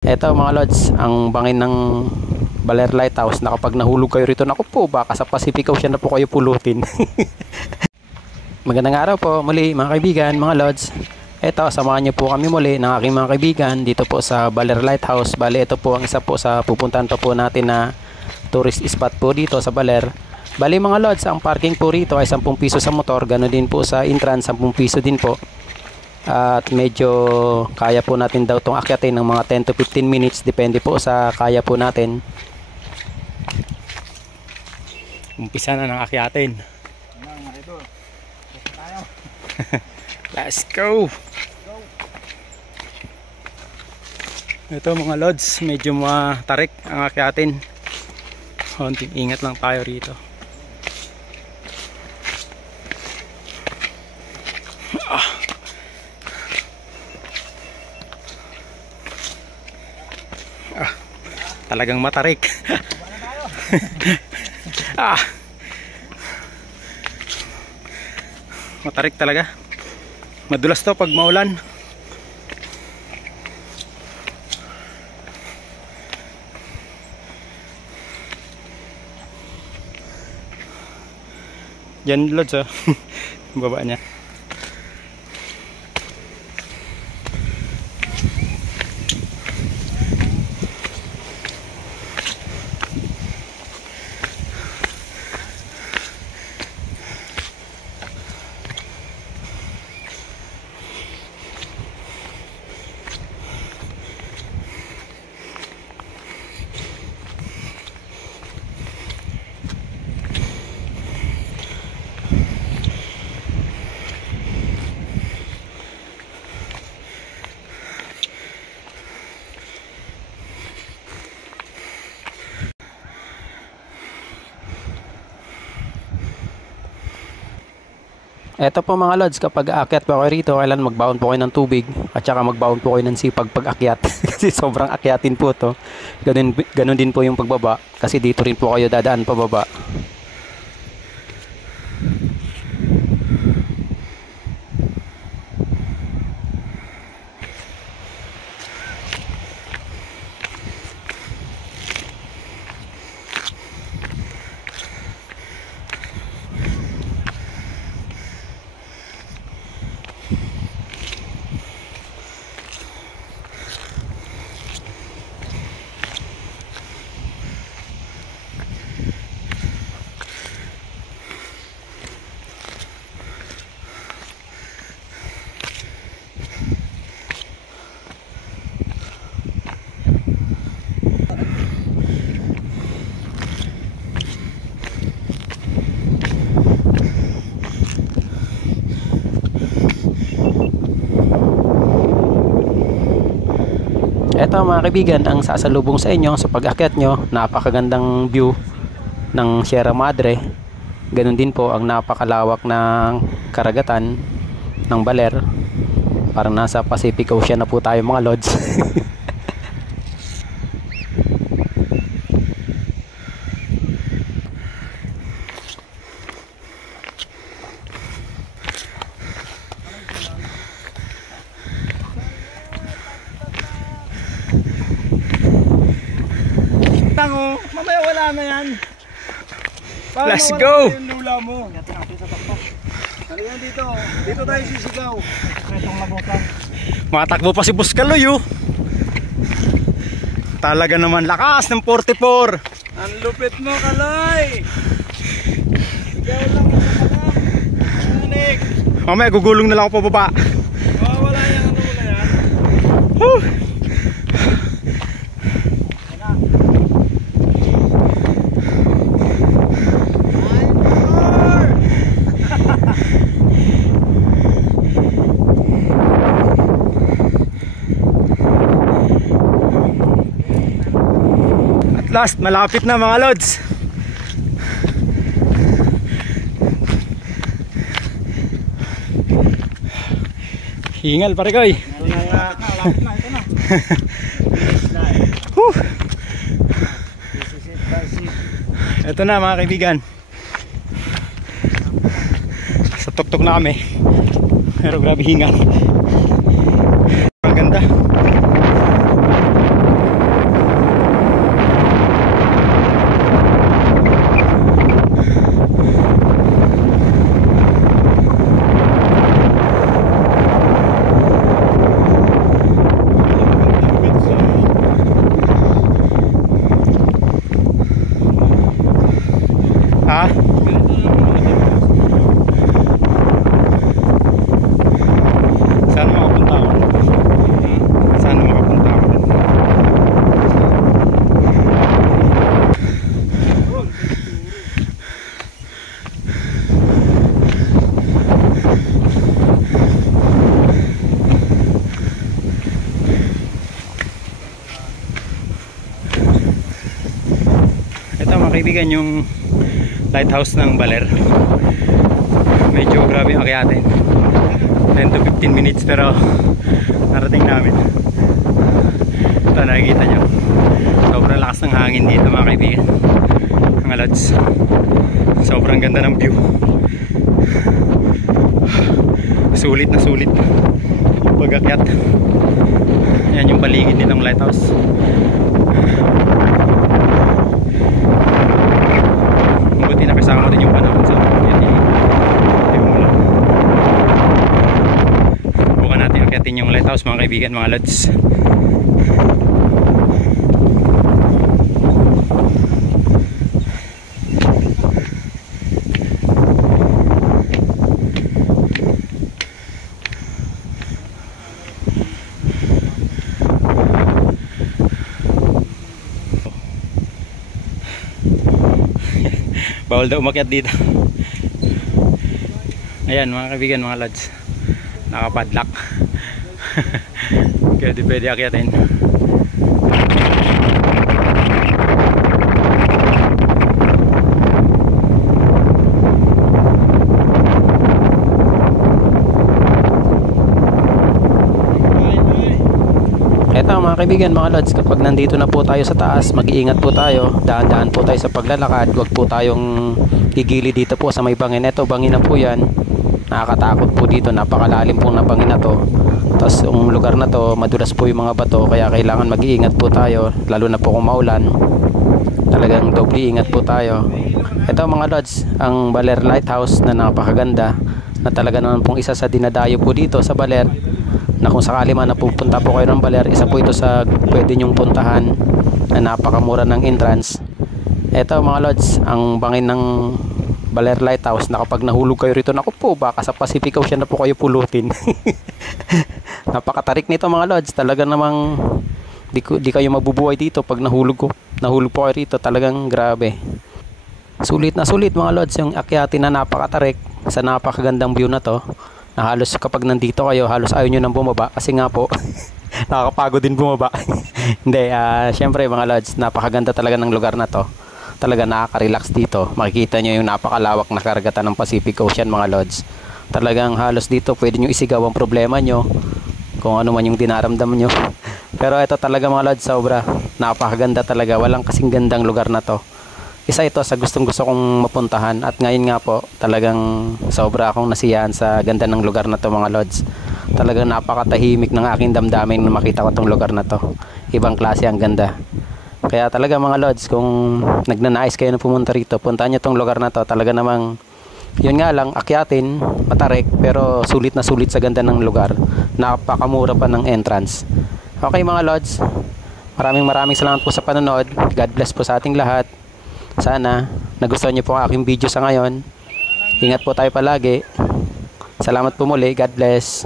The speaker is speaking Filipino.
Eto mga lods, ang bangin ng Baler Lighthouse na kapag nahulog kayo rito, naku po, baka sa Pacific Ocean na po kayo pulutin. Magandang araw po muli mga kaibigan, mga lods. Eto, samahan niyo po kami muli ng aking mga kaibigan dito po sa Baler Lighthouse. Bali, ito po ang isa po sa pupuntahan pa po natin na tourist spot po dito sa Baler. Bali mga lods, ang parking po rito ay 10 piso sa motor, ganoon din po sa entrance, 10 piso din po. At medyo kaya po natin daw itong akyatin ng mga 10 to 15 minutes, depende po sa kaya po natin. Umpisa na ng akyatin. Let's go. Ito mga lods, medyo matarik ang akyatin. Konting ingat lang tayo rito. Talagang matarik. Matarik talaga. Madulas to pag maulan. Diyan lods oh. Baba niya. Eto po mga lods, kapag aakyat po kayo rito, kailan magbaon po kayo ng tubig at saka magbaon po kayo ng sipag pag akyat. Kasi sobrang akyatin po to. Ganun din po yung pagbaba, kasi dito rin po kayo dadaan pababa. Eto mga kaibigan, ang sasalubong sa inyo sa pag-akyat nyo, napakagandang view ng Sierra Madre. Ganun din po ang napakalawak ng karagatan ng Baler. Parang nasa Pacific Ocean na po tayo mga lods. Tango, mamaya wala na yan. Let's go! Yung lula mo. Halika dito. Dito tayo sisigaw. Itong mabukan. Matakbo pa si Boss Kaloy oh. Talaga naman lakas ng 44. Ang lupit mo, Kaloy. Sigaw lang mo sa kalam. Anik. Mamaya gugulong na lang ako pababa. Wala yan, ano mo na yan. Woo! Last, malapit na mga lods. Hingal pare koy. Malapit na, ito na. Ito na mga kaibigan. Sa tuktok na kami. Pero grabe hingal. Ang ganda. mga kaibigan yung lighthouse ng Baler. Medyo grabe yung akyatin, 10 to 15 minutes, pero narating namin. Ito nakikita nyo, sobrang lakas ng hangin dito mga kaibigan, mga lods. Sobrang ganda ng view, sulit na sulit pag-akyat. Yan yung paligid nitong lighthouse. Buti na kasama rin yung panahon sa bukan natin akyatin yung lighthouse mga kaibigan, mga lods. Bawal daw umakyat dito. Ayan mga kaibigan, mga lods, nakapadlock. Kaya di pwede akyatin. Eto mga kaibigan, mga lods, kapag nandito na po tayo sa taas, mag-iingat po tayo, daan-daan po tayo sa paglalakad. Huwag po tayong gigili dito po sa may bangin. Eto, bangin na po yan, nakakatakot po dito, napakalalim po na bangin na to. Tapos yung lugar na to, madulas po yung mga bato, kaya kailangan mag-iingat po tayo, lalo na po kung maulan. Talagang doble ingat po tayo. Eto mga lods, ang Baler Lighthouse na napakaganda, na talaga naman pong isa sa dinadayo po dito sa Baler, na kung sakali man napupunta po kayo ng Baler, isa po ito sa pwede nyong puntahan, na napakamura ng entrance. Eto mga lods, ang bangin ng Baler Lighthouse, na kapag nahulog kayo rito, naku po, baka sa Pacific Ocean na po kayo pulutin. Napakatarik nito mga lods, talaga namang di kayo mabubuhay dito pag nahulog po kayo rito. Talagang grabe, sulit na sulit mga lods yung akyatin na napakatarik sa napakagandang view na to, na halos kapag nandito kayo, halos ayaw nyo nang bumaba kasi nga po nakakapagod din bumaba. Hindi, syempre mga lods, napakaganda talaga ng lugar na to. Talaga nakaka-relax dito. Makikita nyo yung napakalawak na karagatan ng Pacific Ocean mga lods. Talagang halos dito pwede nyo isigaw ang problema nyo, kung ano man yung dinaramdam nyo. Pero ito talaga mga lods, sobra napakaganda talaga. Walang kasing gandang lugar na to. Isa ito sa gustong gusto kong mapuntahan, at ngayon nga po talagang sobra akong nasiyahan sa ganda ng lugar na to mga lods. Talagang napakatahimik ng aking damdamin nung makita ko tong lugar na to. Ibang klase, ang ganda. Kaya talaga mga lods, kung nagnanais kayo na pumunta rito, puntahan nyo tong lugar na to. Talaga namang, yun nga lang, akyatin, matarik, pero sulit na sulit sa ganda ng lugar. Napakamura pa ng entrance. Okay mga lods, maraming salamat po sa panonood. God bless po sa ating lahat. Sana nagustuhan niyo po ang aking video sa ngayon. Ingat po tayo palagi. Salamat po muli. God bless.